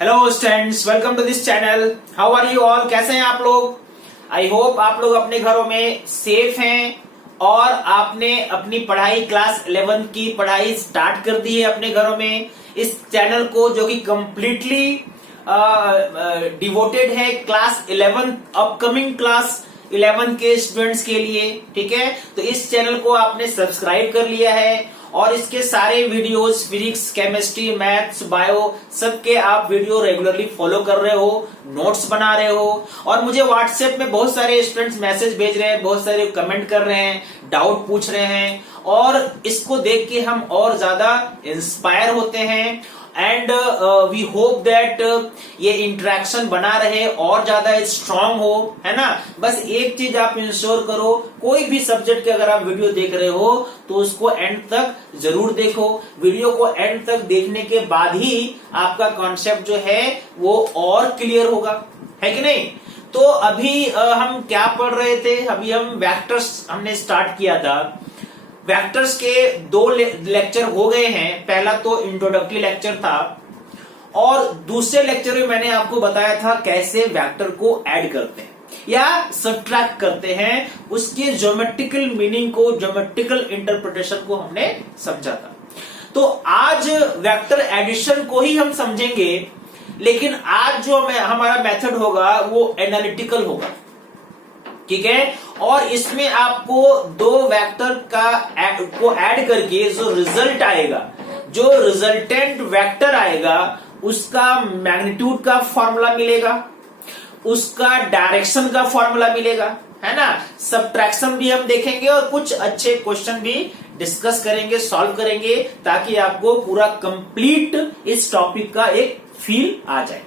Hello students, welcome to this channel. How are you all? कैसे हैं आप लोग? आई होप आप लोग अपने घरों में सेफ हैं और आपने अपनी पढ़ाई क्लास 11 की पढ़ाई स्टार्ट कर दी है अपने घरों में। इस चैनल को जो कि कंप्लीटली डिवोटेड है क्लास 11 अपकमिंग क्लास 11 के स्टूडेंट्स के लिए, ठीक है। तो इस चैनल को आपने सब्सक्राइब कर लिया है और इसके सारे videos physics, chemistry, maths, bio सबके आप वीडियो रेगुलरली फॉलो कर रहे हो, नोट्स बना रहे हो। और मुझे व्हाट्सएप में बहुत सारे स्टूडेंट्स मैसेज भेज रहे हैं, बहुत सारे कमेंट कर रहे हैं, डाउट पूछ रहे हैं और इसको देख के हम और ज्यादा इंस्पायर होते हैं। एंड वी होप दैट ये इंटरेक्शन बना रहे और ज्यादा स्ट्रांग हो, है ना। बस एक चीज आप इंश्योर करो, कोई भी सब्जेक्ट के अगर आप वीडियो देख रहे हो तो उसको एंड तक जरूर देखो। वीडियो को एंड तक देखने के बाद ही आपका कॉन्सेप्ट जो है वो और क्लियर होगा, है कि नहीं। तो अभी हम क्या पढ़ रहे थे? अभी हम वेक्टर्स हमने स्टार्ट किया था। वेक्टर्स के 2 लेक्चर हो गए हैं। पहला तो इंट्रोडक्टरी लेक्चर था और दूसरे लेक्चर में मैंने आपको बताया था कैसे वेक्टर को ऐड करते हैं या सब्ट्रैक्ट करते हैं, उसके ज्योमेट्रिकल मीनिंग को, ज्योमेट्रिकल इंटरप्रिटेशन को हमने समझा था। तो आज वेक्टर एडिशन को ही हम समझेंगे, लेकिन आज जो हमारा मेथड होगा वो एनालिटिकल होगा, ठीक है। और इसमें आपको 2 वेक्टर को ऐड करके जो रिजल्ट आएगा, जो रिजल्टेंट वेक्टर आएगा, उसका मैग्नीट्यूड का फॉर्मूला मिलेगा, उसका डायरेक्शन का फॉर्मूला मिलेगा, है ना। सब्ट्रैक्शन भी हम देखेंगे और कुछ अच्छे क्वेश्चन भी डिस्कस करेंगे, सॉल्व करेंगे, ताकि आपको पूरा कंप्लीट इस टॉपिक का एक फील आ जाए,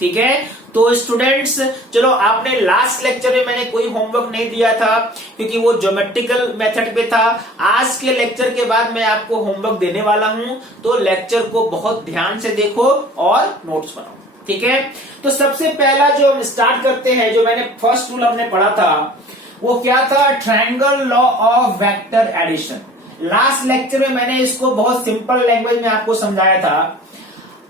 ठीक है। तो स्टूडेंट्स, चलो, आपने लास्ट लेक्चर में मैंने कोई होमवर्क नहीं दिया था क्योंकि वो ज्योमेट्रिकल मेथड पे था। आज के लेक्चर के बाद मैं आपको होमवर्क देने वाला हूं, तो लेक्चर को बहुत ध्यान से देखो और नोट्स बनाओ, ठीक है। तो सबसे पहला जो हम स्टार्ट करते हैं, जो मैंने फर्स्ट रूल हमने पढ़ा था वो क्या था? Triangle law of vector addition. Last lecture में मैंने इसको बहुत सिंपल लैंग्वेज में आपको समझाया था।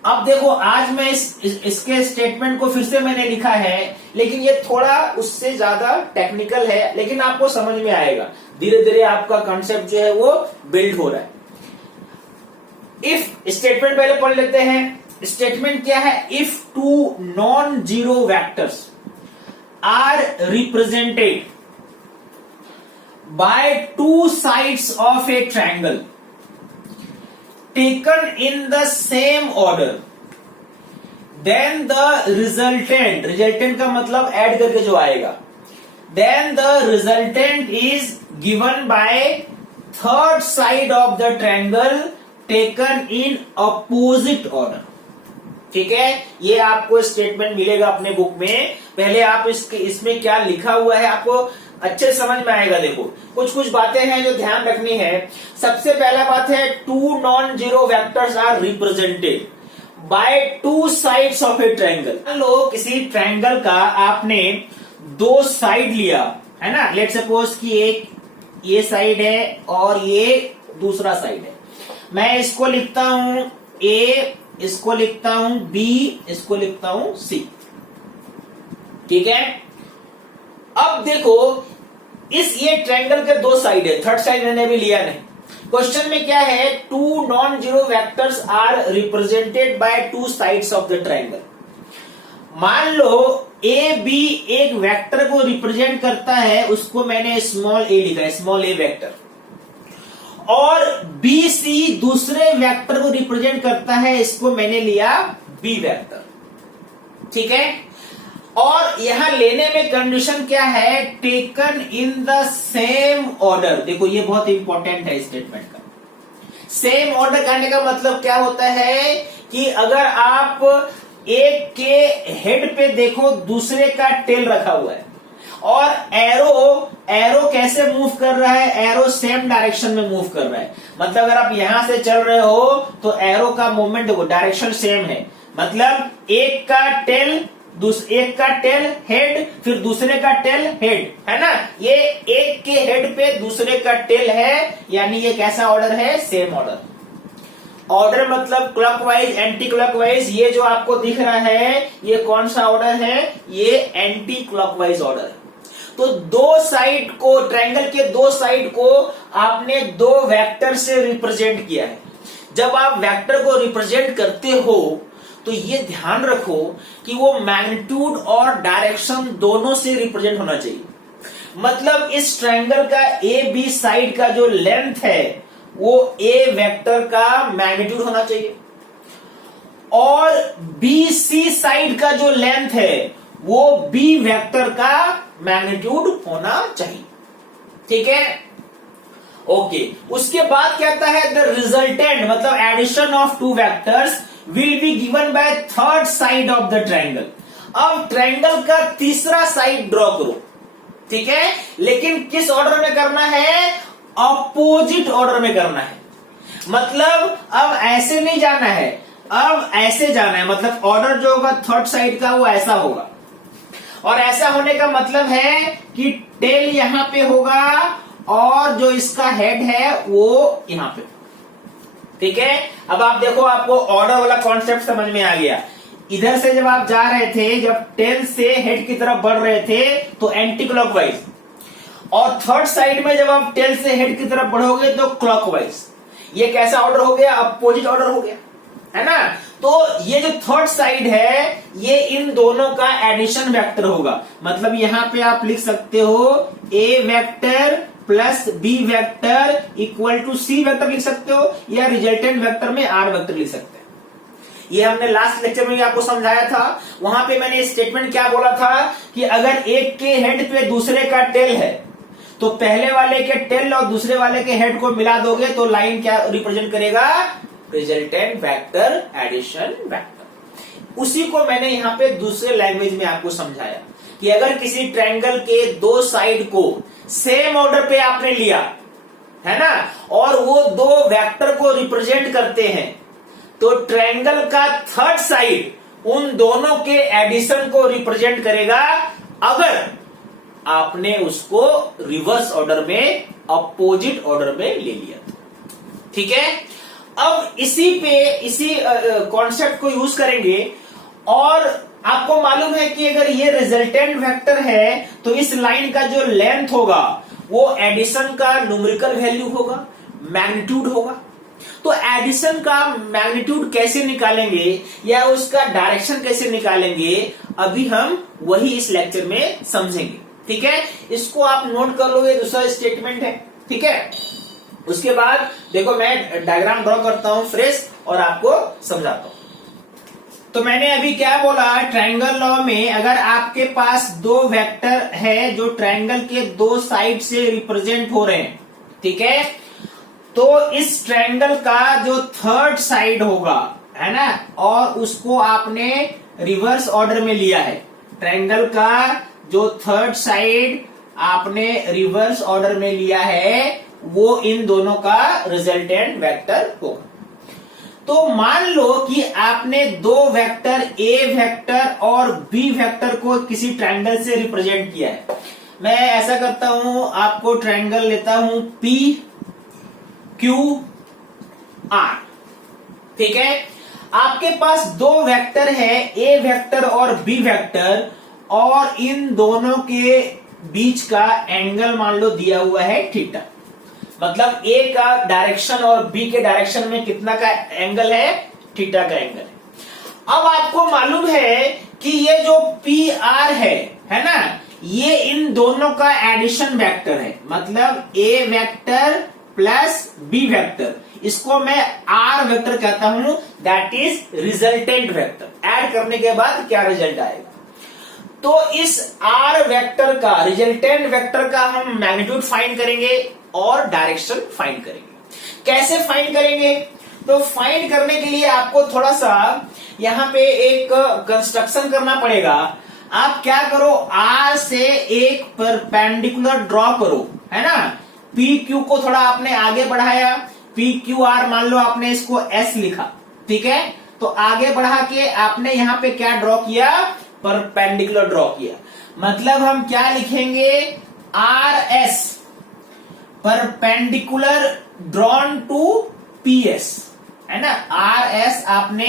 अब देखो, आज मैं इसके स्टेटमेंट को फिर से मैंने लिखा है, लेकिन ये थोड़ा उससे ज्यादा टेक्निकल है, लेकिन आपको समझ में आएगा। धीरे धीरे आपका कॉन्सेप्ट जो है वो बिल्ड हो रहा है। इफ स्टेटमेंट पहले पढ़ लेते हैं। स्टेटमेंट क्या है? If 2 non zero vectors are represented by 2 sides of a triangle taken in the same order, then the resultant का मतलब ऐड करके जो आएगा, then the resultant is given by third side of the triangle taken in opposite order, ठीक है। ये आपको statement मिलेगा अपने बुक में। पहले आप इसमें क्या लिखा हुआ है आपको अच्छे समझ में आएगा। देखो, कुछ कुछ बातें हैं जो ध्यान रखनी है। सबसे पहला बात है, 2 non zero vectors are represented by 2 sides of a triangle. मान लो किसी ट्रायंगल का आपने 2 साइड लिया, है ना। लेट सपोज कि एक ये साइड है और ये दूसरा साइड है। मैं इसको लिखता हूं ए, इसको लिखता हूं बी, इसको लिखता हूं सी, ठीक है। अब देखो, ये ट्रायंगल के 2 साइड है, थर्ड साइड मैंने भी लिया नहीं। क्वेश्चन में क्या है? 2 non zero vectors are represented by 2 sides of the triangle. मान लो ए बी एक वेक्टर को रिप्रेजेंट करता है, उसको मैंने स्मॉल ए लिखा है, स्मॉल ए वेक्टर, और बी सी दूसरे वेक्टर को रिप्रेजेंट करता है, इसको मैंने लिया बी वेक्टर, ठीक है। और यहां लेने में कंडीशन क्या है? Taken in the same order. देखो, ये बहुत इंपॉर्टेंट है स्टेटमेंट का। सेम ऑर्डर करने का मतलब क्या होता है कि अगर आप एक के हेड पे देखो, दूसरे का टेल रखा हुआ है और एरो कैसे मूव कर रहा है? एरो सेम डायरेक्शन में मूव कर रहा है। मतलब अगर आप यहां से चल रहे हो तो एरो का मूवमेंट देखो, डायरेक्शन सेम है। मतलब एक का टेल हेड, फिर दूसरे का टेल हेड, है ना। ये एक के हेड पे दूसरे का टेल है, यानी ये कैसा ऑर्डर है? Same order. ऑर्डर मतलब क्लॉकवाइज एंटी क्लॉकवाइज। ये जो आपको दिख रहा है ये कौन सा ऑर्डर है, ये एंटी क्लॉकवाइज ऑर्डर है। तो दो साइड को, ट्रायंगल के दो साइड को आपने दो वेक्टर से रिप्रेजेंट किया है। जब आप वेक्टर को रिप्रेजेंट करते हो तो ये ध्यान रखो कि वो मैग्नीट्यूड और डायरेक्शन दोनों से रिप्रेजेंट होना चाहिए। मतलब इस ट्रायंगल का ए बी साइड का जो लेंथ है वो ए वेक्टर का मैग्नीट्यूड होना चाहिए और बी सी साइड का जो लेंथ है वो बी वेक्टर का मैग्नीट्यूड होना चाहिए। ठीक है, ओके। उसके बाद कहता है द रिजल्टेंट मतलब addition of two vectors will be given by third side of the triangle. अब ट्रायंगल का तीसरा साइड ड्रॉ करो, ठीक है, लेकिन किस ऑर्डर में करना है, अपोजिट ऑर्डर में करना है। मतलब अब ऐसे नहीं जाना है, अब ऐसे जाना है। मतलब ऑर्डर जो होगा थर्ड साइड का वो ऐसा होगा और ऐसा होने का मतलब है कि टेल यहां पे होगा और जो इसका हेड है वो यहां पे। ठीक है, अब आप देखो, आपको ऑर्डर वाला कॉन्सेप्ट समझ में आ गया। इधर से जब आप जा रहे थे, जब टेल से हेड की तरफ बढ़ रहे थे तो एंटी क्लॉकवाइज, और थर्ड साइड में जब आप टेल से हेड की तरफ बढ़ोगे तो क्लॉकवाइज। ये कैसा ऑर्डर हो गया, अपोजिट ऑर्डर हो गया, है ना। तो ये जो थर्ड साइड है ये इन दोनों का एडिशन वेक्टर होगा। मतलब यहां पे आप लिख सकते हो A vector plus B vector equal to C vector लिख सकते हो, या रिजल्टेंट वेक्टर में आर वेक्टर लिख सकते हैं। ये हमने लास्ट लेक्चर में आपको समझाया था। वहां पे मैंने स्टेटमेंट क्या बोला था कि अगर एक के हेड पे दूसरे का टेल है तो पहले वाले के टेल और दूसरे वाले के हेड को मिला दोगे तो लाइन क्या रिप्रेजेंट करेगा, रिजल्टेंट वेक्टर एडिशन वेक्टर। उसी को मैंने यहाँ पे दूसरे लैंग्वेज में आपको समझाया कि अगर किसी ट्रायंगल के दो साइड को सेम ऑर्डर पे आपने लिया है ना, और वो दो वेक्टर को रिप्रेजेंट करते हैं, तो ट्रायंगल का थर्ड साइड उन दोनों के एडिशन को रिप्रेजेंट करेगा अगर आपने उसको रिवर्स ऑर्डर में, अपोजिट ऑर्डर में ले लिया। ठीक है, अब इसी कॉन्सेप्ट को यूज करेंगे। और आपको मालूम है कि अगर ये रिजल्टेंट वेक्टर है तो इस लाइन का जो लेंथ होगा वो एडिशन का न्यूमेरिकल वैल्यू होगा, मैग्नीट्यूड होगा। तो एडिशन का मैग्नीट्यूड कैसे निकालेंगे या उसका डायरेक्शन कैसे निकालेंगे, अभी हम वही इस लेक्चर में समझेंगे। ठीक है, इसको आप नोट कर लो, ये दूसरा स्टेटमेंट है। ठीक है, उसके बाद देखो मैं डायग्राम ड्रॉ करता हूं फ्रेश और आपको समझाता हूं। तो मैंने अभी क्या बोला, ट्रायंगल लॉ में अगर आपके पास दो वेक्टर है जो ट्रायंगल के दो साइड से रिप्रेजेंट हो रहे हैं, ठीक है, तो इस ट्रायंगल का जो थर्ड साइड होगा, है ना, और उसको आपने रिवर्स ऑर्डर में लिया है। ट्रायंगल का जो थर्ड साइड आपने रिवर्स ऑर्डर में लिया है वो इन दोनों का रिजल्टेंट वेक्टर होगा। तो मान लो कि आपने दो वेक्टर ए वेक्टर और बी वेक्टर को किसी ट्रायंगल से रिप्रेजेंट किया है। मैं ऐसा करता हूं, आपको ट्रायंगल लेता हूं पी क्यू आर। ठीक है, आपके पास दो वेक्टर है, ए वेक्टर और बी वेक्टर, और इन दोनों के बीच का एंगल मान लो दिया हुआ है थीटा। मतलब ए का डायरेक्शन और बी के डायरेक्शन में कितना का एंगल है, थीटा का एंगल है। अब आपको मालूम है कि ये जो पी आर है ना, ये इन दोनों का एडिशन वेक्टर है। मतलब A vector plus B vector, इसको मैं आर वेक्टर कहता हूं, that is resultant vector. Add करने के बाद क्या रिजल्ट आएगा, तो इस आर वेक्टर का, रिजल्टेंट वेक्टर का हम मैग्नीट्यूड फाइंड करेंगे और डायरेक्शन फाइंड करेंगे। कैसे फाइंड करेंगे, तो फाइंड करने के लिए आपको थोड़ा सा यहां पे एक कंस्ट्रक्शन करना पड़ेगा। आप क्या करो, आर से एक परपेंडिकुलर ड्रॉ करो, है ना। पी क्यू को थोड़ा आपने आगे बढ़ाया, पी क्यू आर मान लो आपने इसको एस लिखा, ठीक है, तो आगे बढ़ा के आपने यहां पे क्या ड्रॉ किया, परपेंडिकुलर ड्रॉ किया। मतलब हम क्या लिखेंगे, R S perpendicular drawn to P S, है ना। आर एस आपने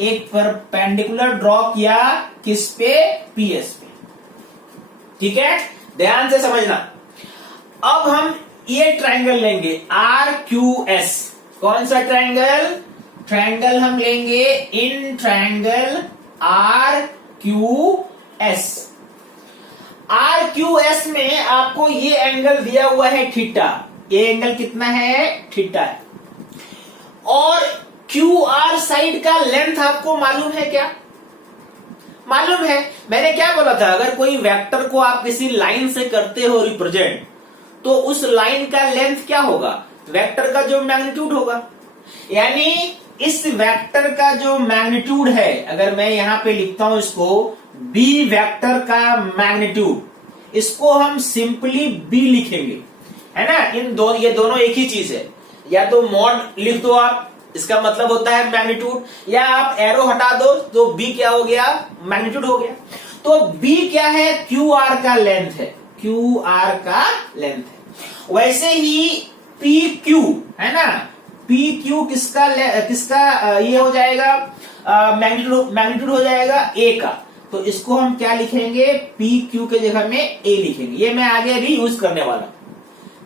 एक परपेंडिकुलर ड्रॉ किया किस पे, पीएस पे, ठीक है, ध्यान से समझना। अब हम ये ट्रायंगल लेंगे आर क्यू एस। कौन सा ट्रायंगल, ट्रायंगल हम लेंगे in triangle R Q S. R Q S में आपको ये एंगल दिया हुआ है थीटा, ये एंगल कितना है, थीटा है। और क्यू आर साइड का लेंथ आपको मालूम है क्या, मालूम है। मैंने क्या बोला था, अगर कोई वेक्टर को आप किसी लाइन से करते हो रिप्रेजेंट, तो उस लाइन का लेंथ क्या होगा, वेक्टर का जो मैग्नीट्यूड होगा। यानी इस वेक्टर का जो मैग्नीट्यूड है, अगर मैं यहां पे लिखता हूं इसको बी वेक्टर का मैग्नीट्यूड, इसको हम सिंपली बी लिखेंगे, है ना। ये दोनों एक ही चीज है। या तो मॉड लिख दो आप, इसका मतलब होता है मैग्नीट्यूड, या आप एरो हटा दो तो बी क्या हो गया, मैग्नीट्यूड हो गया। तो बी क्या है, क्यू आर का लेंथ है, क्यू आर का लेंथ है। वैसे ही पी क्यू है ना, पी क्यू किसका ये हो जाएगा, मैग्नीट्यूड हो जाएगा ए का। तो इसको हम क्या लिखेंगे, पी क्यू के जगह में ए लिखेंगे। ये मैं आगे भी यूज करने वाला हूं,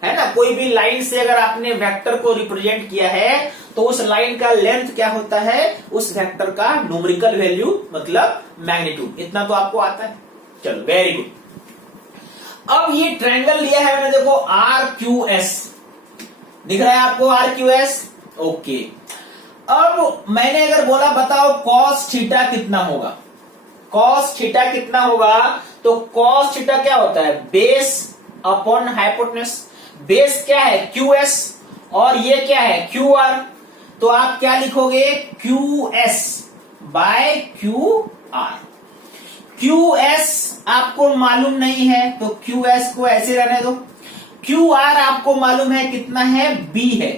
है ना। कोई भी लाइन से अगर आपने वेक्टर को रिप्रेजेंट किया है तो उस लाइन का लेंथ क्या होता है, उस वेक्टर का न्यूमेरिकल वैल्यू मतलब मैग्नीट्यूड। इतना तो आपको आता है, चलो वेरी गुड। अब ये ट्रायंगल लिया है मैंने, देखो आर क्यू एस, दिख रहा है आपको आर क्यू एस, ओके। अब मैंने अगर बोला बताओ कॉस थीटा कितना होगा, कॉस थीटा कितना होगा, तो कॉस थीटा क्या होता है, बेस अपॉन हाइपोटेनस। बेस क्या है, क्यू एस, और ये क्या है, क्यू आर। तो आप क्या लिखोगे, Q S by Q R. Q S आपको मालूम नहीं है तो क्यू एस को ऐसे रहने दो। क्यू आर आपको मालूम है कितना है, बी है।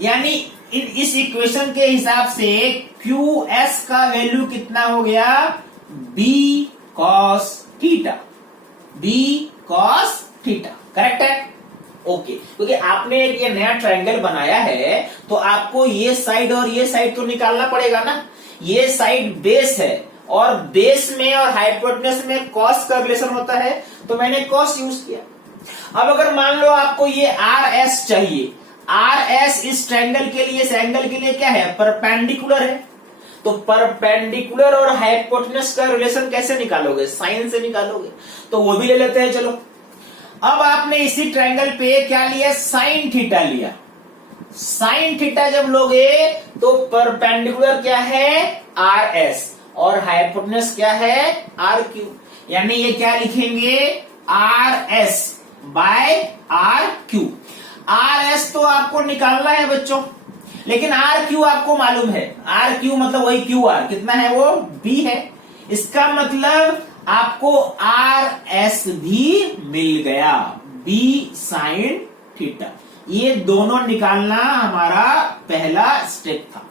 यानी इस इक्वेशन के हिसाब से क्यू एस का वैल्यू कितना हो गया, B cos theta, B cos theta, correct है, ओके। क्योंकि आपने एक ये नया ट्रायंगल बनाया है तो आपको ये साइड और ये साइड तो निकालना पड़ेगा ना। ये साइड बेस है और बेस में और हाइपोटेनस में कॉस का रिलेशन होता है, तो मैंने कॉस यूज किया। अब अगर मान लो आपको ये आर एस चाहिए, आर एस इस ट्रायंगल के लिए, इस एंगल के लिए क्या है, परपेंडिकुलर है। तो परपेंडिकुलर और हाइपोटेनस का रिलेशन कैसे निकालोगे, साइन से निकालोगे। तो वो भी ले लेते हैं, चलो। अब आपने इसी ट्रायंगल पे क्या लिया, साइन थीटा लिया। साइन थीटा जब लोगे तो परपेंडिकुलर क्या है, आर एस, और हाइपोटेनस क्या है, आर क्यू। यानी ये क्या लिखेंगे, R S by R Q. R S तो आपको निकालना है बच्चों, लेकिन आर क्यू आपको मालूम है। आर क्यू मतलब वही क्यू आर, कितना है वो, बी है। इसका मतलब आपको आर एस भी मिल गया, बी साइन थीटा। ये दोनों निकालना हमारा पहला स्टेप था।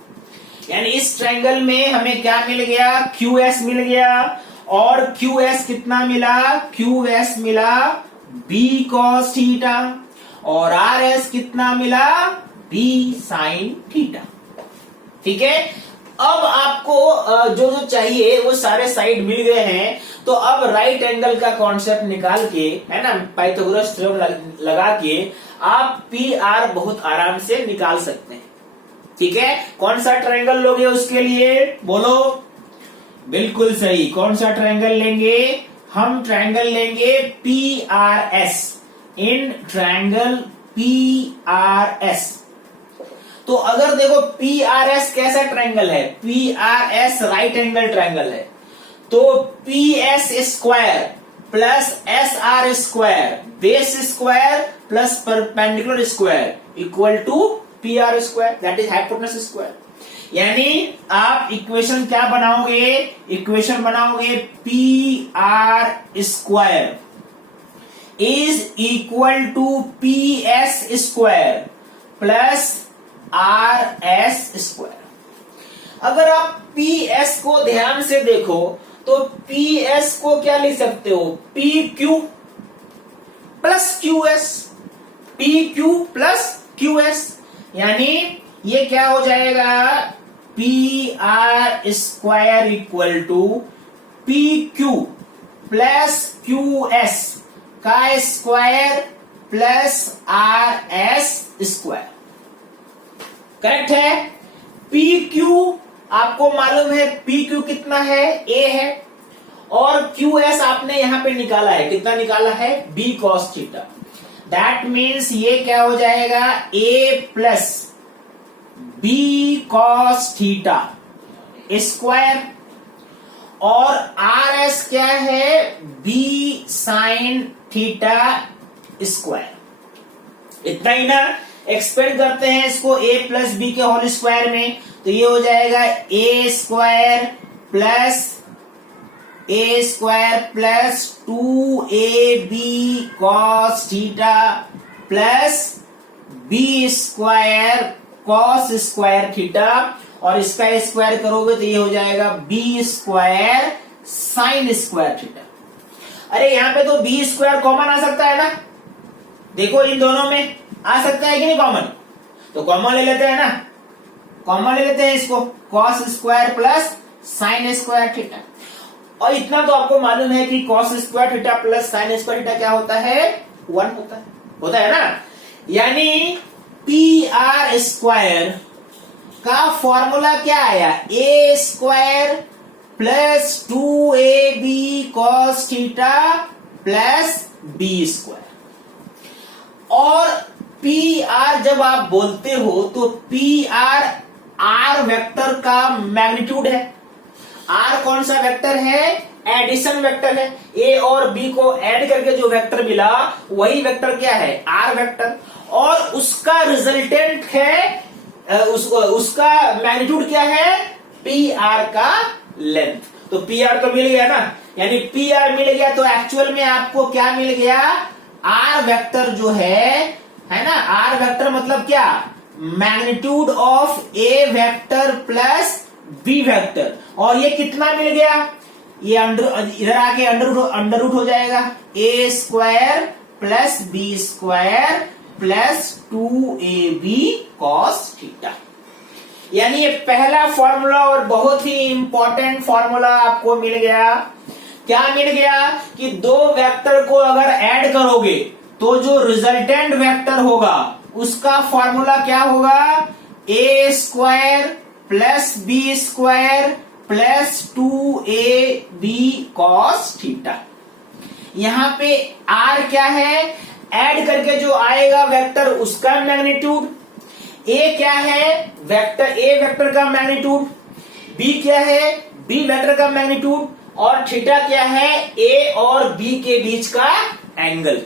यानी इस ट्रायंगल में हमें क्या मिल गया, क्यू एस मिल गया। और क्यू एस कितना मिला, क्यू एस मिला बी कॉस थीटा, और आर एस कितना मिला, बी साइन थीटा, ठीक है। अब आपको जो जो चाहिए वो सारे साइड मिल गए हैं। तो अब राइट एंगल का कॉन्सेप्ट निकाल के, है ना, पाइथागोरस थ्योरम लगा के आप पी आर बहुत आराम से निकाल सकते हैं, ठीक है। कौन सा ट्रायंगल लोगे उसके लिए, बोलो, बिल्कुल सही, कौन सा ट्रायंगल लेंगे, हम ट्रायंगल लेंगे P R S, in triangle P R S. तो अगर देखो पी आर एस कैसा ट्रायंगल है, P R S right angle triangle है, तो P S square plus S R square, base square plus perpendicular square equal to P R square, that is hypotenuse square. यानी आप equation क्या बनाओगे, equation बनाओगे P R square is equal to P S square plus R S square. अगर आप P S को ध्यान से देखो तो पी एस को क्या लिख सकते हो, P Q plus Q S, P Q plus Q S. यानी ये क्या हो जाएगा, P R square equal to P Q plus Q S का square plus R S square. Correct है। पी क्यू आपको मालूम है, पी क्यू कितना है, ए है, और क्यू एस आपने यहां पे निकाला है, कितना निकाला है, B cos theta. That means ये क्या हो जाएगा, A plus B cos theta square, और आर एस क्या है, बी साइन थीटा स्क्वायर। इतना ही ना, एक्सपेंड करते हैं इसको ए प्लस बी के होल स्क्वायर में, तो ये हो जाएगा A square plus 2ab cos theta plus B square cos square theta, और इसका स्क्वायर करोगे तो ये हो जाएगा B square sine square theta. अरे यहां पे तो बी स्क्वायर कॉमन आ सकता है ना, देखो इन दोनों में आ सकता है कि नहीं कॉमन, तो कॉमन ले लेते हैं ना, कॉमन ले लेते हैं इसको, cos square plus sine square theta. और इतना तो आपको मालूम है कि cos square theta plus sine square theta क्या होता है, 1 होता है ना। यानी पी आर स्क्वायर का फॉर्मूला क्या आया, A square plus 2ab cos theta plus B square. और पी आर जब आप बोलते हो तो पी आर वेक्टर का मैग्नीट्यूड है। आर कौन सा वेक्टर है, एडिशन वेक्टर है, ए और बी को ऐड करके जो वेक्टर मिला वही वेक्टर क्या है, आर वेक्टर, और उसका रिजल्टेंट है, उसका मैग्नीट्यूड क्या है, पी आर का लेंथ। तो पी आर तो मिल गया ना, यानी पी आर मिल गया, तो एक्चुअल में आपको क्या मिल गया, आर वेक्टर जो है ना, आर वेक्टर मतलब क्या, magnitude of A vector plus B vector. और ये कितना मिल गया, ये इधर आके अंडर रूट हो जाएगा, A square plus B square plus 2ab cos theta. यानी ये पहला फॉर्मूला और बहुत ही इंपॉर्टेंट फॉर्मूला आपको मिल गया। क्या मिल गया कि दो वेक्टर को अगर ऐड करोगे तो जो रिजल्टेंट वेक्टर होगा उसका फॉर्मूला क्या होगा, A square plus B square plus 2ab cos theta. यहां पे आर क्या है, ऐड करके जो आएगा वेक्टर उसका मैग्नीट्यूड, ए क्या है, वेक्टर ए वेक्टर का मैग्नीट्यूड, बी क्या है, बी वेक्टर का मैग्नीट्यूड, और थीटा क्या है, ए और बी के बीच का एंगल।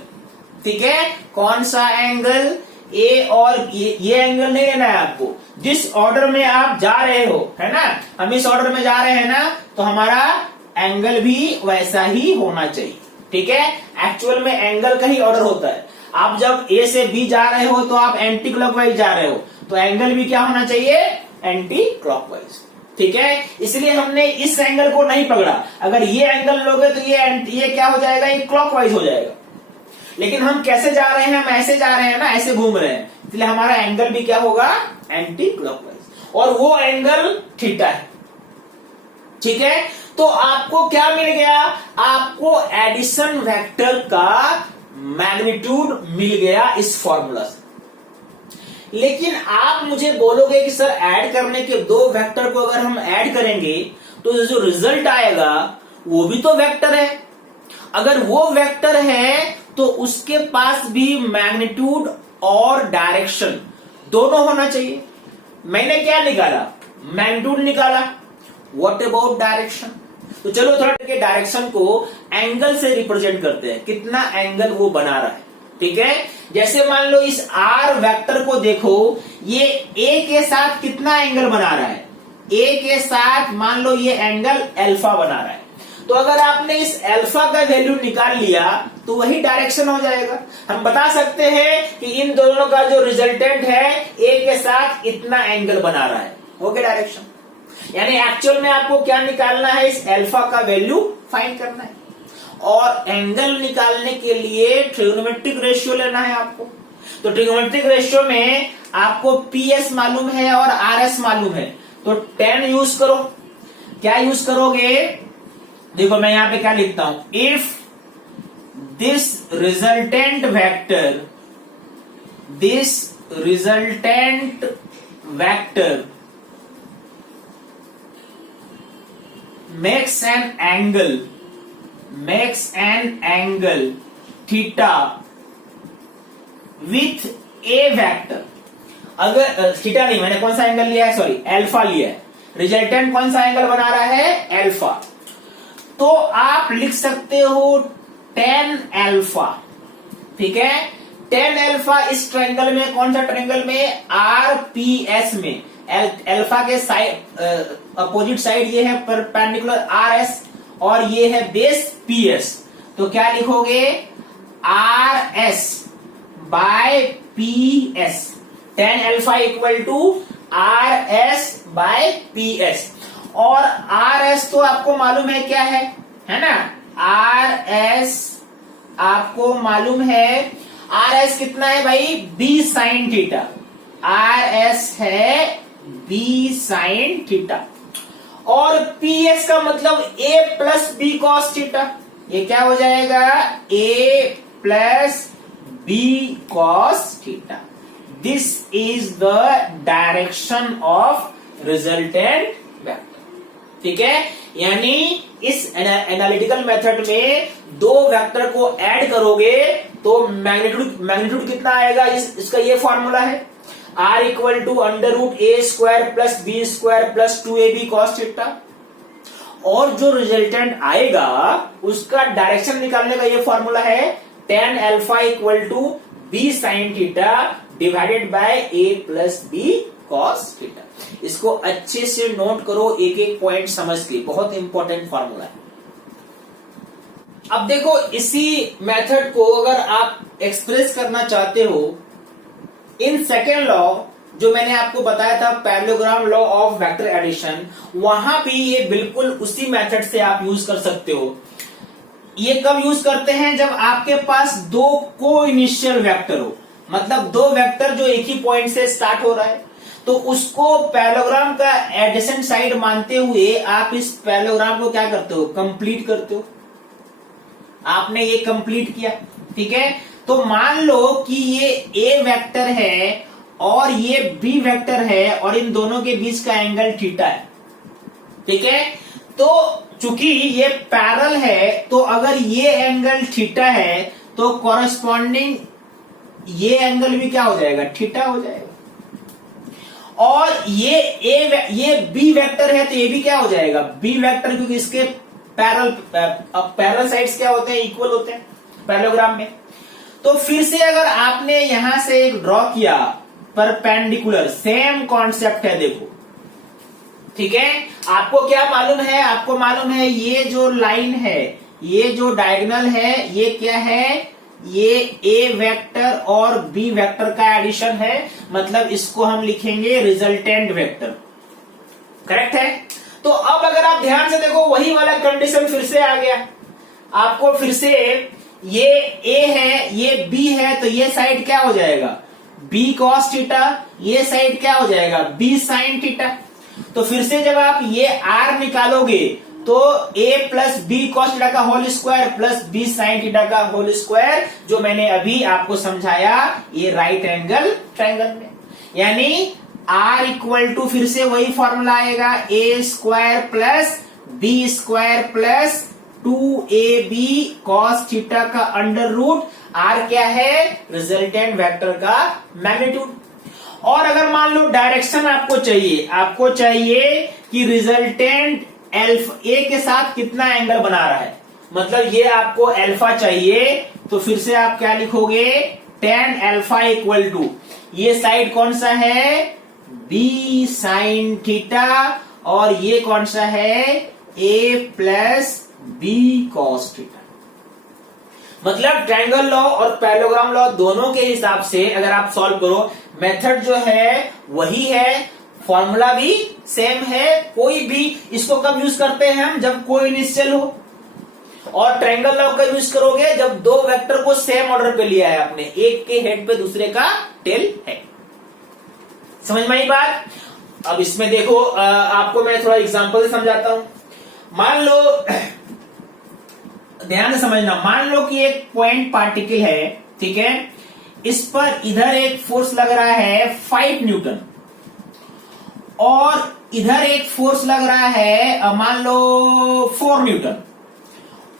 ठीक है, कौन सा एंगल, ए और ये एंगल नहीं लेना है आपको, जिस ऑर्डर में आप जा रहे हो, है ना, हम इस ऑर्डर में जा रहे हैं ना, तो हमारा एंगल भी वैसा ही होना चाहिए। ठीक है, एक्चुअल में एंगल का ही ऑर्डर होता है। आप जब ए से बी जा रहे हो तो आप एंटी क्लॉकवाइज जा रहे हो, तो एंगल भी क्या होना चाहिए, एंटी क्लॉकवाइज। ठीक है, इसलिए हमने इस एंगल को नहीं पकड़ा। अगर ये एंगल लोगे तो ये क्या हो जाएगा, ये क्लॉकवाइज हो जाएगा। लेकिन हम कैसे जा रहे हैं, हम ऐसे जा रहे हैं ना, ऐसे घूम रहे हैं, इसलिए हमारा एंगल भी क्या होगा, एंटी क्लॉकवाइज, और वो एंगल थीटा है। ठीक है, तो आपको क्या मिल गया, आपको एडिशन वेक्टर का मैग्नीट्यूड मिल गया इस फॉर्मूला से। लेकिन आप मुझे बोलोगे कि सर ऐड करने के दो वेक्टर को अगर हम ऐड करेंगे तो जो रिजल्ट आएगा वो भी तो वेक्टर है। अगर वो वेक्टर है तो उसके पास भी मैग्नीट्यूड और डायरेक्शन दोनों होना चाहिए। मैंने क्या निकाला, मैग्नीट्यूड निकाला, व्हाट अबाउट डायरेक्शन। तो चलो थोड़ा डायरेक्शन को एंगल से रिप्रेजेंट करते हैं, कितना एंगल वो बना रहा है। ठीक है, जैसे मान लो इस आर वेक्टर को देखो, ये ए के साथ कितना एंगल बना रहा है, ए के साथ मान लो ये एंगल अल्फा बना रहा है। तो अगर आपने इस अल्फा का वैल्यू निकाल लिया तो वही डायरेक्शन हो जाएगा। हम बता सकते हैं कि इन दोनों का जो रिजल्टेंट है ए के साथ इतना एंगल बना रहा है, ओके डायरेक्शन। यानी एक्चुअल में आपको क्या निकालना है, इस अल्फा का वैल्यू फाइंड करना है। और एंगल निकालने के लिए ट्रिग्नोमेट्रिक रेशियो लेना है आपको। तो ट्रिग्नोमेट्रिक रेशियो में आपको PS मालूम है और RS मालूम है, तो 10 यूज करो। क्या यूज करोगे, देखो मैं यहां पे क्या लिखता हूं, if this resultant vector makes an angle theta with a vector। अगर थीटा नहीं, मैंने कौन सा एंगल लिया है, सॉरी अल्फा लिया है, रिजल्टेंट कौन सा एंगल बना रहा है, अल्फा, तो आप लिख सकते हो tan अल्फा। ठीक है, tan अल्फा इस ट्रायंगल में, कौन सा ट्रायंगल में, RPS में, अल्फा के साइड अपोजिट साइड ये है परपेंडिकुलर RS और ये है बेस PS, तो क्या लिखोगे, RS by PS, tan alpha equal to RS by PS। और RS तो आपको मालूम है क्या है ना, RS आपको मालूम है, RS कितना है भाई, B sin थीटा, RS है B sin थीटा, और PS का मतलब A plus B cos theta, ये क्या हो जाएगा, A plus B cos theta. This is the direction of resultant vector. ठीक है, यानी इस एनालिटिकल मेथड में दो वेक्टर को ऐड करोगे तो मैग्नीट्यूड कितना आएगा, इसका ये फॉर्मूला है, R equal to under root A square plus B square plus 2AB cos theta, और जो रिजल्टेंट आएगा उसका डायरेक्शन निकालने का ये फॉर्मूला है tan alpha equal to B sin theta divided by A plus B cos theta. इसको अच्छे से नोट करो, एक एक पॉइंट समझ के, बहुत इंपॉर्टेंट फॉर्मूला है। अब देखो, इसी मेथड को अगर आप एक्सप्रेस करना चाहते हो इन सेकेंड लॉ, जो मैंने आपको बताया था parallelogram law of vector addition, वहां भी ये बिल्कुल उसी मेथड से आप यूज कर सकते हो। ये कब यूज करते हैं, जब आपके पास दो को इनिशियल वेक्टर हो, मतलब दो वेक्टर जो एक ही पॉइंट से स्टार्ट हो रहा है, तो उसको पैरेललोग्राम का एडजेसेंट साइड मानते हुए आप इस पैरेललोग्राम को क्या करते हो, कंप्लीट करते हो। आपने ये कंप्लीट किया, ठीक है, तो मान लो कि ये A वेक्टर है और ये B वेक्टर है और इन दोनों के बीच का एंगल थीटा है। ठीक है, तो चूंकि ये पैरेलल है, तो अगर ये एंगल थीटा है तो कॉरस्पॉन्डिंग ये एंगल भी क्या हो जाएगा, थीटा हो जाएगा। और ये B वेक्टर है तो ये भी क्या हो जाएगा, B वेक्टर, क्योंकि इसके पैरेलल साइड्स क्या होते हैं, इक्वल होते हैं पैरेललोग्राम में। तो फिर से अगर आपने यहां से एक ड्रॉ किया परपेंडिकुलर, सेम कॉन्सेप्ट है, देखो। ठीक है, आपको क्या मालूम है, आपको मालूम है ये जो लाइन है, ये जो डायगोनल है, ये क्या है, ये A वेक्टर और B वेक्टर का एडिशन है, मतलब इसको हम लिखेंगे रिजल्टेंट वेक्टर। करेक्ट है। तो अब अगर आप ध्यान से देखो, वही वाला कंडीशन फिर से आ गया, आपको फिर से ये A है, ये B है, तो ये साइड क्या हो जाएगा, B cos थीटा, ये साइड क्या हो जाएगा, B sin थीटा। तो फिर से जब आप ये R निकालोगे तो A plus B cos theta का whole square plus B sin theta का होल स्क्वायर, जो मैंने अभी आपको समझाया ये राइट एंगल ट्रायंगल में, यानी R इक्वल टू फिर से वही फॉर्मूला आएगा, A square plus B square plus 2AB cos theta का अंडर रूट, R क्या है, रिजल्टेंट वेक्टर का मैग्नीट्यूड। और अगर मान लो डायरेक्शन आपको चाहिए कि रिजल्टेंट अल्फा A के साथ कितना एंगल बना रहा है, मतलब ये आपको अल्फा चाहिए, तो फिर से आप क्या लिखोगे, tan अल्फा इक्वल टू, ये साइड कौन सा है, B sin थीटा, और ये कौन सा है, A plus B cos theta. मतलब ट्रायंगल लॉ और पैरेललोग्राम लॉ दोनों के हिसाब से अगर आप सॉल्व करो, मेथड जो है वही है, फॉर्मूला भी सेम है। कोई भी इसको कब यूज करते हैं हम, जब कोइनिशियल हो, और ट्रायंगल लॉ का यूज करोगे जब दो वेक्टर को सेम ऑर्डर पे लिया है आपने, एक के हेड पे दूसरे का टेल है। समझ में आई बात? अब इसमें देखो आपको मैं थोड़ा एग्जांपल से समझाता हूं। मान लो, ध्यान से समझना, मान लो कि एक पॉइंट पार्टिकल है, ठीक है, इस पर इधर एक फोर्स लग रहा है 5 न्यूटन और इधर एक फोर्स लग रहा है मान लो 4 न्यूटन,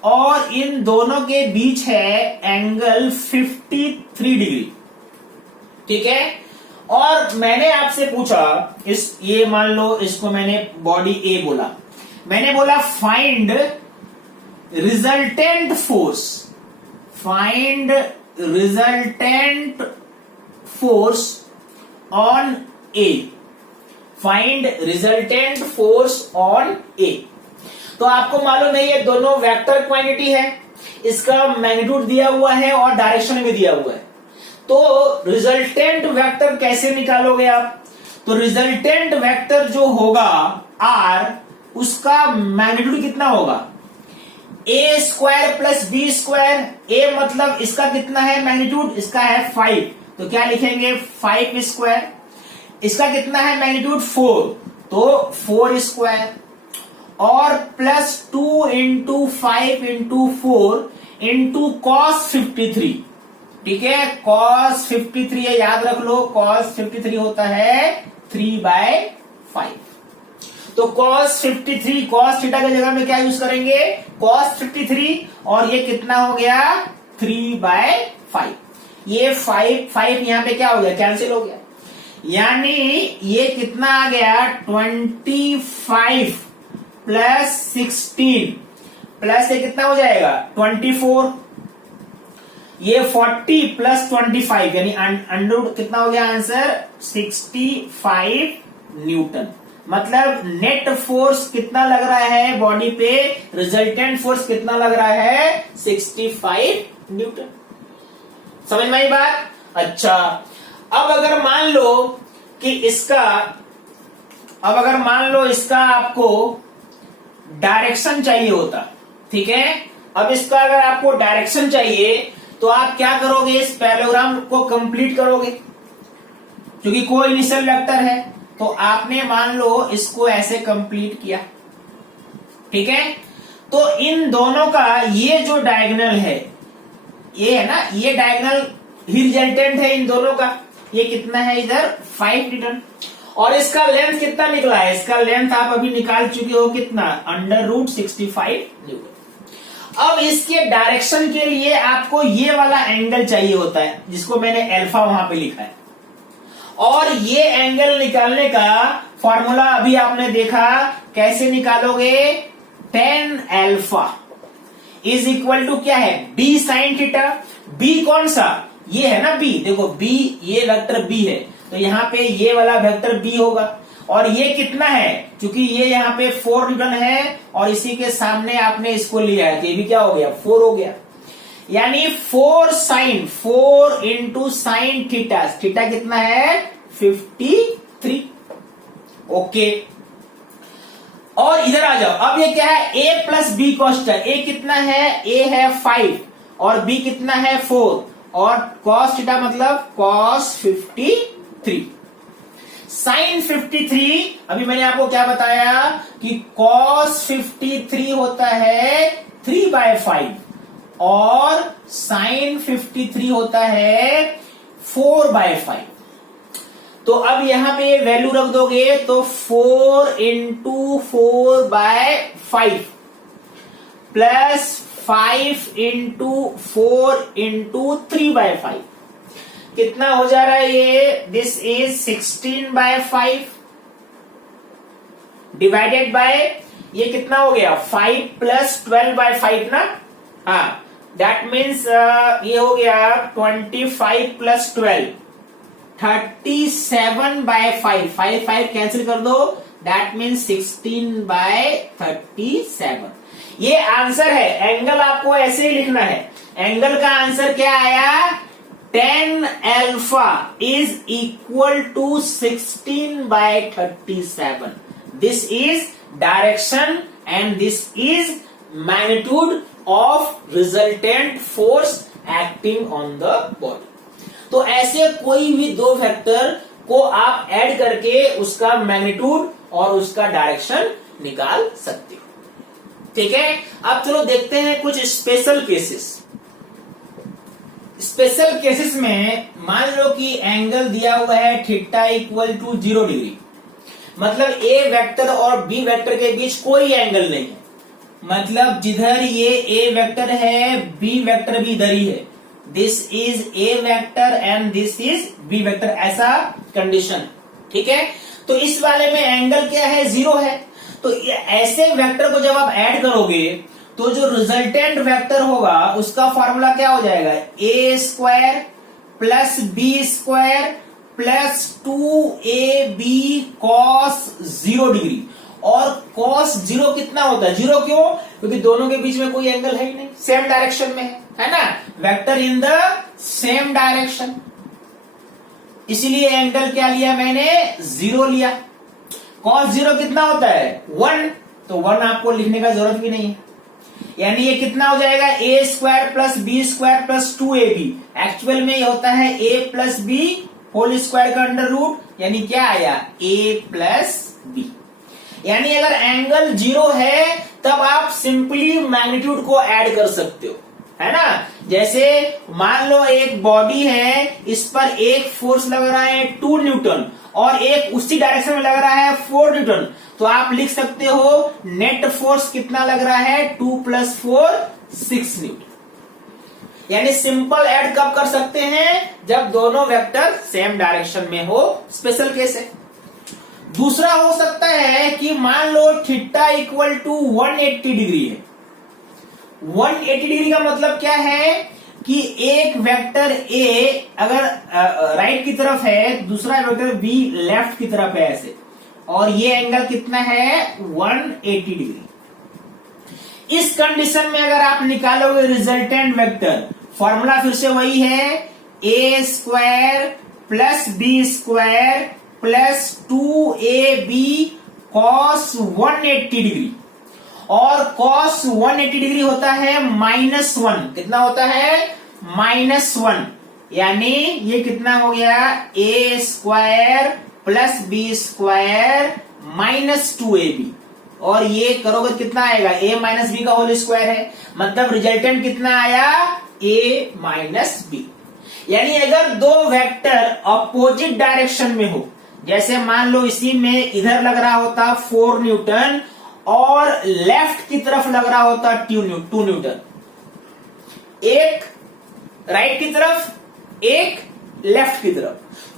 और इन दोनों के बीच है एंगल 53 डिग्री, ठीक है। और मैंने आपसे पूछा, ये मान लो इसको मैंने बॉडी ए बोला, मैंने बोला find resultant force, find resultant force on A, find resultant force on A. तो आपको मालूम है ये दोनों वेक्टर क्वांटिटी है, इसका मैग्नीट्यूड दिया हुआ है और डायरेक्शन भी दिया हुआ है। तो रिजल्टेंट वेक्टर कैसे निकालोगे आप? तो रिजल्टेंट वेक्टर जो होगा आर, उसका मैग्नीट्यूड कितना होगा? A square plus B square. ए मतलब इसका कितना है मैग्नीट्यूड? इसका है 5, तो क्या लिखेंगे 5 स्क्वायर। इसका कितना है मैग्नीट्यूड 4, तो 4 स्क्वायर, और plus 2 into 5 into 4 into cos 53, ठीक है। कॉस 53 है, याद रख लो, कॉस 53 होता है 3/5। तो कॉस 53, कॉस थीटा की जगह में क्या यूज करेंगे? कॉस 53, और ये कितना हो गया 3/5। ये 5 यहां पे क्या हो गया? कैंसिल हो गया, यानी ये कितना आ गया 25 प्लस 16 प्लस ये कितना हो जाएगा 24, ये 40 प्लस 25 यानी अंडर कितना हो गया आंसर 65 न्यूटन। मतलब नेट फोर्स कितना लग रहा है बॉडी पे, रिजल्टेंट फोर्स कितना लग रहा है 65 न्यूटन। समझ में आई बात? अच्छा, अब अगर मान लो कि इसका, अब अगर मान लो इसका आपको डायरेक्शन चाहिए होता, ठीक है। अब इसका अगर आपको डायरेक्शन चाहिए तो आप क्या करोगे? इस पैरेललोग्राम को कंप्लीट करोगे, क्योंकि कोई इनिशियल वेक्टर है, तो आपने मान लो इसको ऐसे कंप्लीट किया, ठीक है। तो इन दोनों का ये जो डायगोनल है, ये है ना, ये डायगोनल ही रिजल्टेंट है इन दोनों का। ये कितना है इधर 5 न्यूटन, और इसका लेंथ कितना निकला है? इसका लेंथ आप अभी निकाल चुके हो कितना, √65 न्यूटन। अब इसके डायरेक्शन के लिए आपको ये वाला एंगल चाहिए होता है, जिसको मैंने अल्फा वहां पे लिखा है, और ये एंगल निकालने का फॉर्मूला अभी आपने देखा, कैसे निकालोगे? tan alpha is equal to क्या है b sin थीटा। b कौन सा? ये है ना b, देखो b, ये वेक्टर b है, तो यहाँ पे ये वाला वेक्टर b होगा, और ये कितना है, क्योंकि ये यहाँ पे 4 न्यूटन है और इसी के सामने आपने इसको लिया है, तो ये भी क्या हो गया 4 हो गया, यानी 4 इंटू साइन थीटा, थीटा कितना है 53। ओके, और इधर आ जाओ, अब ये क्या है a प्लस बी कॉस्ट है। a कितना है? a है 5 और b कितना है 4, और कॉस थीटा मतलब कॉस 53। साइन 53, अभी मैंने आपको क्या बताया कि कॉस 53 होता है 3/5 और साइन 53 होता है 4/5। तो अब यहां पे वैल्यू रख दोगे तो 4 इंटू 4/5 प्लस 5 इंटू 4 इंटू 3/5 कितना हो जा रहा है ये? दिस इज 16/5 डिवाइडेड बाय ये कितना हो गया 5 प्लस 12/5 ना, हाँ, दैट मीन्स ये हो गया 25 प्लस 12 37/5, 5 कैंसिल कर दो, दैट मीन्स 16/37। ये आंसर है। एंगल आपको ऐसे ही लिखना है। एंगल का आंसर क्या आया? tan alpha is equal to 16/37। This is direction and this is magnitude of resultant force acting on the body. तो ऐसे कोई भी दो वेक्टर को आप ऐड करके उसका मैग्नीट्यूड और उसका डायरेक्शन निकाल सकते हो। ठीक है, अब चलो देखते हैं कुछ स्पेशल केसेस। स्पेशल केसेस में मान लो कि एंगल दिया हुआ है थीटा इक्वल टू 0 डिग्री, मतलब ए वेक्टर और बी वेक्टर के बीच कोई एंगल नहीं है, मतलब जिधर ये ए वेक्टर है बी वेक्टर भी इधर ही है, this is A vector and this is B vector, ऐसा कंडीशन। ठीक है, तो इस वाले में एंगल क्या है, 0 है। तो ऐसे वेक्टर को जब आप ऐड करोगे तो जो रिजल्टेंट वेक्टर होगा उसका फॉर्मूला क्या हो जाएगा, A square plus B square plus 2ab cos 0 degree. और कॉस 0 कितना होता है, 0 क्यों, क्योंकि दोनों के बीच में कोई एंगल है ही नहीं, सेम डायरेक्शन में है ना, vector in the same direction, इसलिए एंगल क्या लिया मैंने, 0 लिया। कॉस 0 कितना होता है, 1, तो 1 आपको लिखने का जरूरत भी नहीं है, यानी ये कितना हो जाएगा, A square plus B square plus 2ab। Actual में ये होता है A plus B whole square का अंडर रूट, यानी क्या आया, ए प्लस बी। यानी अगर एंगल 0 है तब आप सिंपली मैग्नीट्यूड को ऐड कर सकते हो, है ना। जैसे मान लो एक बॉडी है, इस पर एक फोर्स लग रहा है 2 न्यूटन और एक उसी डायरेक्शन में लग रहा है 4 न्यूटन, तो आप लिख सकते हो नेट फोर्स कितना लग रहा है, 2 + 4 6 न्यूटन। यानी सिंपल ऐड कब कर सकते हैं, जब दोनों वेक्टर सेम डायरेक्शन में हो, स्पेशल केस है। दूसरा हो सकता है कि मान लो थीटा इक्वल टू 180 डिग्री है। 180 डिग्री का मतलब क्या है कि एक वेक्टर ए अगर राइट की तरफ है, दूसरा वेक्टर बी लेफ्ट की तरफ है ऐसे, और ये एंगल कितना है, 180 डिग्री। इस कंडीशन में अगर आप निकालोगे रिजल्टेंट वेक्टर, फॉर्मूला फिर से वही है, A square plus B square plus 2ab cos 180 degree, और कॉस 180 डिग्री होता है -1, कितना होता है, -1, यानी ये कितना हो गया, A square plus B square minus 2ab, और ये करोगे कितना आएगा, a माइनस बी का होल स्क्वायर है, मतलब रिजल्टेंट कितना आया, a माइनस बी। यानी अगर दो वेक्टर अपोजिट डायरेक्शन में हो, जैसे मान लो इसी में इधर लग रहा होता 4 न्यूटन और लेफ्ट की तरफ लग रहा होता 2 न्यूटन, एक राइट की तरफ एक लेफ्ट की तरफ,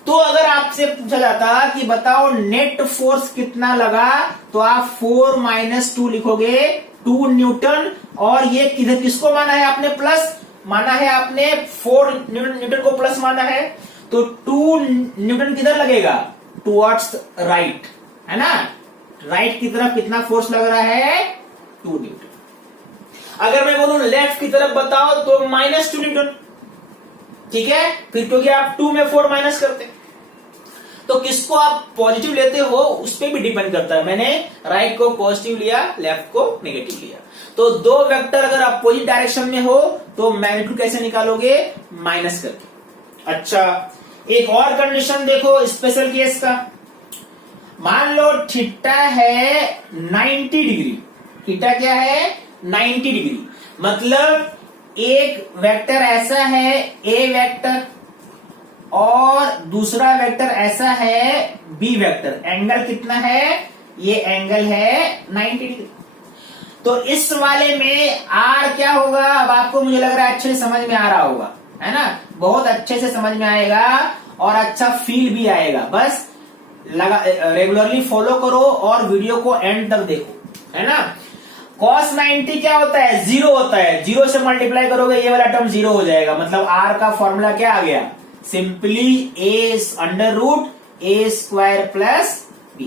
तो अगर आपसे पूछा जाता कि बताओ नेट फोर्स कितना लगा, तो आप 4 - 2 लिखोगे, 2 न्यूटन, और ये किधर किसको माना है आपने, प्लस माना है आपने, 4 न्यूटन को प्लस माना है, तो 2 न्यूटन किधर लगेगा, टुवर्ड्स राइट, है ना, राइट की तरफ कितना फोर्स लग रहा है, 2 न्यूटन। अगर मैं बोलूं लेफ्ट की तरफ बताओ तो -2 न्यूटन, ठीक है, फिर क्योंकि आप 2 में 4 माइनस करते, तो किसको आप पॉजिटिव लेते हो उस पर भी डिपेंड करता है। मैंने राइट को पॉजिटिव लिया, लेफ्ट को नेगेटिव लिया। तो दो वेक्टर अगर अपोजिट डायरेक्शन में हो तो मैग्नीट्यूड कैसे निकालोगे, माइनस करके। अच्छा, एक और कंडीशन देखो स्पेशल केस का, मान लो थीटा है 90 डिग्री, थीटा क्या है, 90 डिग्री, मतलब एक वेक्टर ऐसा है ए वेक्टर और दूसरा वेक्टर ऐसा है बी वेक्टर, एंगल कितना है, ये एंगल है 90 डिग्री। तो इस वाले में आर क्या होगा, अब आपको मुझे लग रहा है अच्छे से समझ में आ रहा होगा, है ना, बहुत अच्छे से समझ में आएगा और अच्छा फील भी आएगा। बस रेगुलरली फॉलो करो और वीडियो को एंड तक देखो, है ना। cos 90 क्या होता है, 0 होता है, 0 से मल्टीप्लाई करोगे ये वाला टर्म 0 हो जाएगा, मतलब आर का फॉर्मूला क्या आ गया, सिंपली a√a² प्लस b।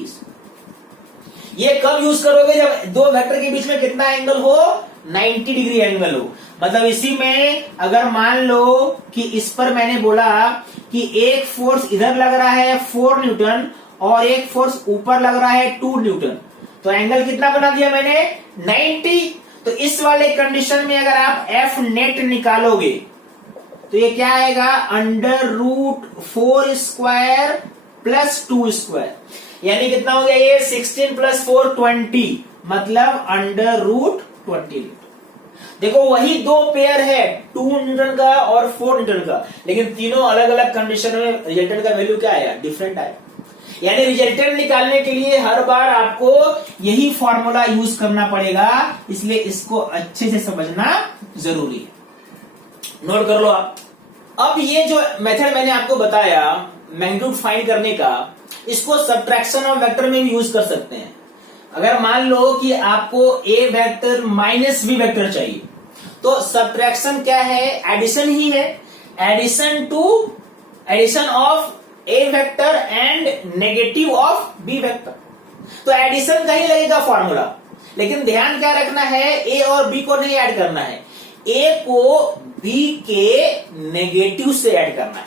ये कब यूज करोगे, जब दो वेक्टर के बीच में कितना एंगल हो, 90 डिग्री एंगल हो। मतलब इसी में अगर मान लो कि इस पर मैंने बोला कि एक फोर्स इधर लग रहा है 4 न्यूटन और एक फोर्स ऊपर लग रहा है 2 न्यूटन, तो एंगल कितना बना दिया मैंने, 90। तो इस वाले कंडीशन में अगर आप एफ नेट निकालोगे तो ये क्या आएगा, √4² प्लस 2², यानी कितना हो गया ये 16 + 4 20, मतलब √20। देखो वही दो पेयर है, 2 न्यूटन का और 4 न्यूटन का, लेकिन तीनों अलग अलग कंडीशन में रिजल्टेंट का वैल्यू क्या आया, डिफरेंट आया। यानी रिजल्टेंट निकालने के लिए हर बार आपको यही फॉर्मूला यूज करना पड़ेगा, इसलिए इसको अच्छे से समझना जरूरी है। नोट कर लो आप। अब ये जो मेथड मैंने आपको बताया मैग्नीट्यूड फाइंड करने का, इसको सब्ट्रैक्शन ऑफ वेक्टर में भी यूज कर सकते हैं। अगर मान लो कि आपको A vector minus B vector चाहिए, तो सब्ट्रैक्शन क्या है, एडिशन ही है, addition of A vector and negative of B vector. तो एडिशन का ही लगेगा फॉर्मूला, लेकिन ध्यान क्या रखना है, ए और बी को नहीं ऐड करना है, ए को बी के नेगेटिव से ऐड करना है।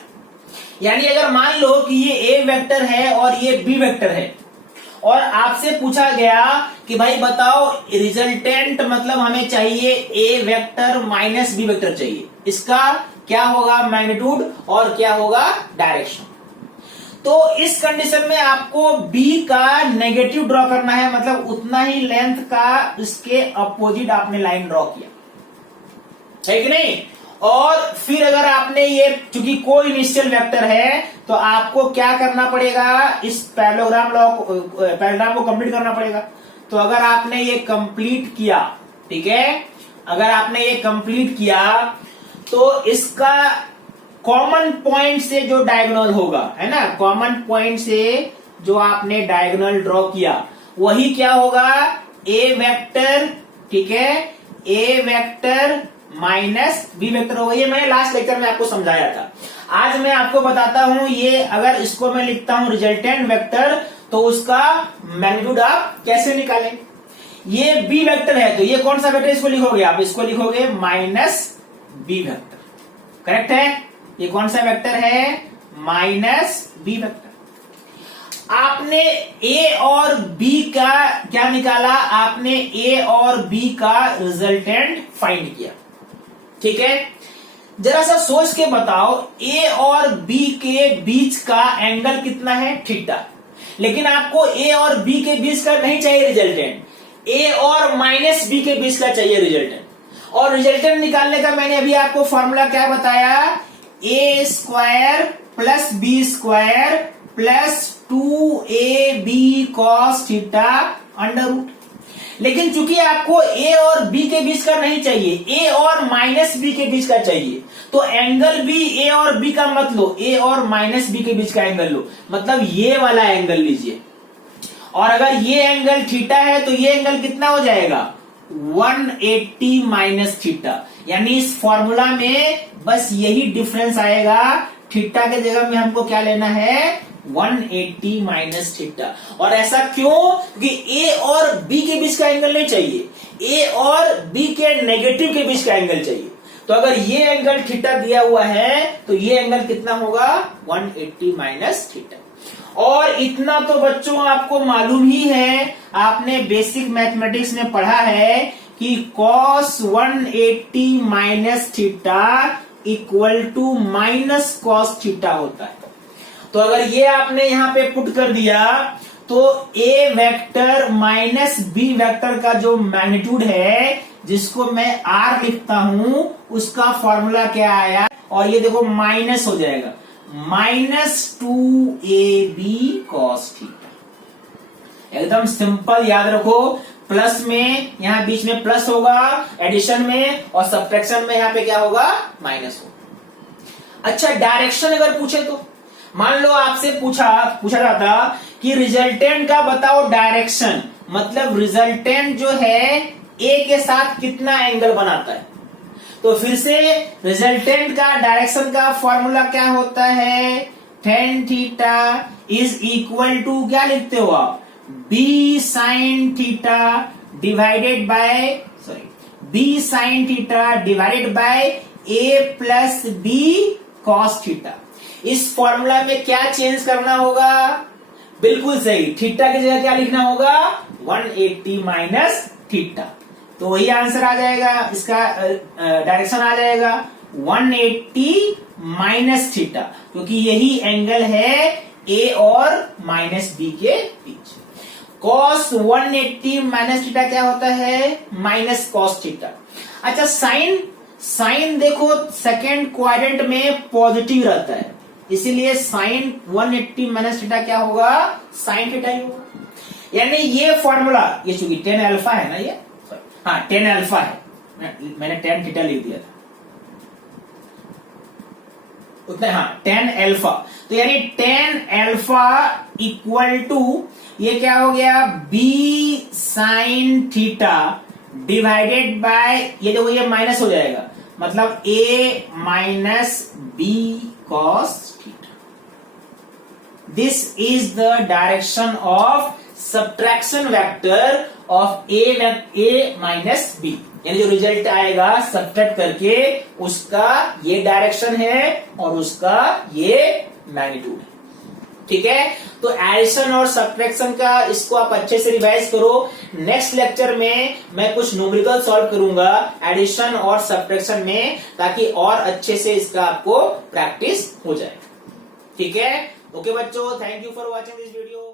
यानी अगर मान लो कि ये ए वेक्टर है और ये बी वेक्टर है, और आपसे पूछा गया कि भाई बताओ रिजल्टेंट, मतलब हमें चाहिए ए वेक्टर माइनस बी वेक्टर चाहिए, इसका क्या होगा मैग्नीट्यूड और क्या होगा डायरेक्शन। तो इस कंडीशन में आपको बी का नेगेटिव ड्रॉ करना है, मतलब उतना ही लेंथ का इसके अपोजिट आपने लाइन ड्रॉ किया, है कि नहीं। और फिर अगर आपने ये, चूंकि कोई इनिशियल वेक्टर है, तो आपको क्या करना पड़ेगा, इस पैरेललोग्राम को कंप्लीट करना पड़ेगा। तो अगर आपने ये कंप्लीट किया, ठीक है, अगर आपने ये कंप्लीट किया तो इसका कॉमन पॉइंट से जो डायगोनल होगा, है ना, कॉमन पॉइंट से जो आपने डायगोनल ड्रॉ किया वही क्या होगा, ए वेक्टर, ठीक है, ए वेक्टर माइनस बी वेक्टर होगा। ये मैंने लास्ट लेक्चर में आपको समझाया था। आज मैं आपको बताता हूं, ये अगर इसको मैं लिखता हूं रिजल्टेंट वेक्टर, तो उसका मैग्नीट्यूड आप कैसे निकालें। ये बी वेक्टर है, तो ये कौन सा वेक्टर, इसको लिखोगे आप, इसको लिखोगे माइनस बी वेक्टर, करेक्ट है। ये कौन सा वेक्टर है, माइनस बी वेक्टर। आपने ए और बी का क्या निकाला, आपने ए और बी का रिजल्टेंट फाइंड किया, ठीक है। जरा सा सोच के बताओ, ए और बी के बीच का एंगल कितना है, थीटा। लेकिन आपको ए और बी के बीच का नहीं चाहिए रिजल्टेंट, ए और माइनस बी के बीच का चाहिए रिजल्टेंट। और रिजल्टेंट निकालने का मैंने अभी आपको फॉर्मूला क्या बताया, a² plus b² plus 2ab cos theta √। लेकिन चूंकि आपको ए और बी के बीच का नहीं चाहिए, ए और माइनस बी के बीच का चाहिए, तो एंगल भी ए और बी का मत लो, ए और माइनस बी के बीच का एंगल लो, मतलब ये वाला एंगल लीजिए। और अगर ये एंगल थीटा है तो ये एंगल कितना हो जाएगा, 180 माइनस थीटा। यानी इस फॉर्मूला में बस यही डिफरेंस आएगा, थीटा के जगह में हमको क्या लेना है, 180 माइनस थीटा। और ऐसा क्यों, कि ए और बी के बीच का एंगल नहीं चाहिए, ए और बी के नेगेटिव के बीच का एंगल चाहिए। तो अगर ये एंगल थीटा दिया हुआ है तो ये एंगल कितना होगा, 180 माइनस थीटा। और इतना तो बच्चों आपको मालूम ही है, आपने बेसिक मैथमेटिक्स में पढ़ा है कि cos 180 minus theta equal to minus cos theta होता है। तो अगर ये आपने यहां पे पुट कर दिया, तो ए वेक्टर माइनस बी वेक्टर का जो मैग्नीट्यूड है, जिसको मैं आर लिखता हूं, उसका फॉर्मूला क्या आया, और ये देखो माइनस हो जाएगा, -2ab cos थीटा। एकदम सिंपल याद रखो, प्लस में यहां बीच में प्लस होगा एडिशन में, और सब्ट्रैक्शन में यहां पे क्या होगा, माइनस होगा। अच्छा, डायरेक्शन अगर पूछे तो, मान लो आपसे पूछा जाता कि रिजल्टेंट का बताओ डायरेक्शन, मतलब रिजल्टेंट जो है ए के साथ कितना एंगल बनाता है। तो फिर से रिजल्टेंट का डायरेक्शन का फॉर्मूला क्या होता है, tan theta is equal to, क्या लिखते हो आप, b sin theta divided by, b sin theta divided by a plus b cos theta. इस फॉर्मूला में क्या चेंज करना होगा, बिल्कुल सही, थीटा की जगह क्या लिखना होगा, 180 माइनस थीटा। तो वही आंसर आ जाएगा, इसका डायरेक्शन आ जाएगा 180 माइनस थीटा, क्योंकि यही एंगल है ए और माइनस बी के बीच। कॉस 180 माइनस थीटा क्या होता है? Minus cos theta. अच्छा, साइन देखो सेकेंड क्वाड्रेंट में पॉजिटिव रहता है, इसीलिए साइन 180 माइनस थीटा क्या होगा? साइन थीटा ही होगा। यानी ये फॉर्मूला, ये चूंकि टेन अल्फा है ना, ये हाँ टेन अल्फा है, मैंने टेन थीटा लिख दिया था उतना, हाँ टेन अल्फा। तो यानी टेन अल्फा इक्वल टू ये क्या हो गया? B sine theta divided by, ये देखो ये माइनस हो जाएगा, मतलब A minus B cos theta. This is the direction of subtraction vector of A minus B, यानी जो रिजल्ट आएगा सब्ट्रैक्ट करके उसका ये डायरेक्शन है और उसका ये मैग्नीट्यूड है। ठीक है, तो एडिशन और सब्ट्रैक्शन का इसको आप अच्छे से रिवाइज करो। नेक्स्ट लेक्चर में मैं कुछ न्यूमेरिकल सॉल्व करूंगा एडिशन और सब्ट्रैक्शन में, ताकि और अच्छे से इसका आपको प्रैक्टिस हो जाए। ठीक है, ओके बच्चों, thank you for watching this video.